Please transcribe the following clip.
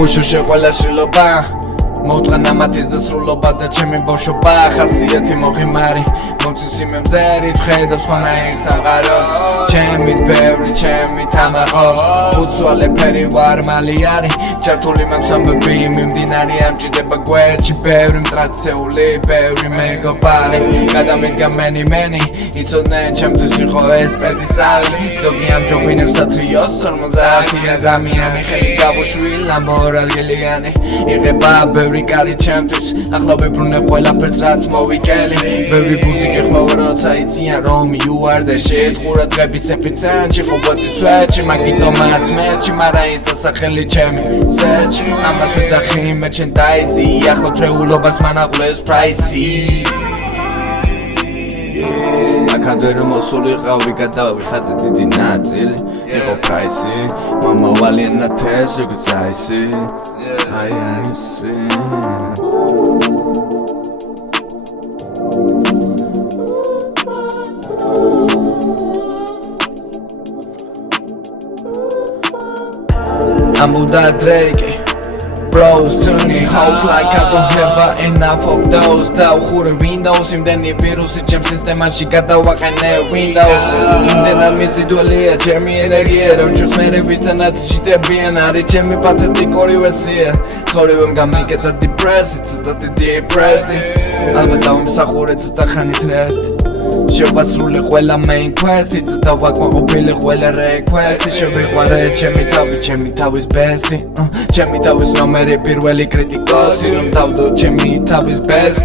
უშუშე ყველა შილობა მოვთღანა მათის დასრულობა და ჩემი ბავშვობა ხასიათი მოღიმარი მომწიცი მე მზერით ხედავს ხანაირ სამყაროს ჩემით ბევრი ჩემით ამაყობს უცვალე ფერი ვარ მალიარი ჩართული მაქვს ამბები მიმდინარე ამჭირდება გვერდში ბევრი მტრაცეული ბევრი მეგობარი გადამიდგა მენი იცოდნენ ჩემთვის იყო ეს პედესტალი ზოგი ამჯობინებს სატრიოს 50 ადამიანი ხელი გავუშვილ ლამბორგინიანი იღება ბევრი კარი ჩემთვის ახლა ვებრუნებ ყველაფერს რაც მოვიკელი ბევრი ბუზიკი ხვევა როცა იციან რომ you are the shit ყურა დღების ეპიცენტრში ყოფილი სვეჩი მაგიტო მარც მერჩი მარა ის დასახელი ჩემი სეჩი ამას ვეძახი merchandise ახლა თრეულობას მანაღლებს პრაისი აქამდე რომ მოსულიყავი გადავიხადე დიდი ნაწილი იყო პრაისი მომავალი ენათეს როგორც აისი I see I'm with that Drake Bros turning house like I don't have enough of those დავხურე Windows იმდენი ვირუსი ჩემ სისტემაში გადავაყენე Windows იმდენად მიზიდველია ჩემი ენერგია რომ ჩვენს მერებისთანაც ჭდებიან არის ჩემი პათეტიკური ვერსია ცხოვრებამ გამიკეთა depressed ცოტათი depressed ალბათ დავიმსახურე ცოტა ხანით rest შევასრულე ყველა main quest და დავაკმაყოფილე ყველა request შევიყვარე ჩემი თავის best ჩემი თავის ნომერი პირველი კრიტიკოსი რომ დავდო ჩემი თავის best